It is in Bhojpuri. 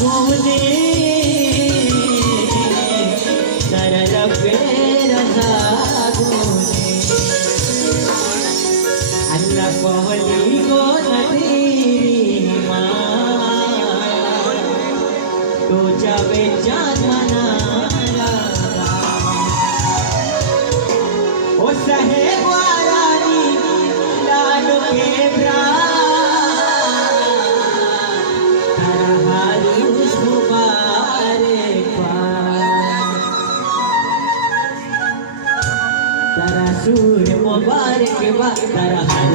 गुने तरल पेरना गुने अल्लाह कोहली को नदीरी माँ तो जावे जाना ओ सहे वारानी लाल के ब्रा सूर मुबारक बा तारा हर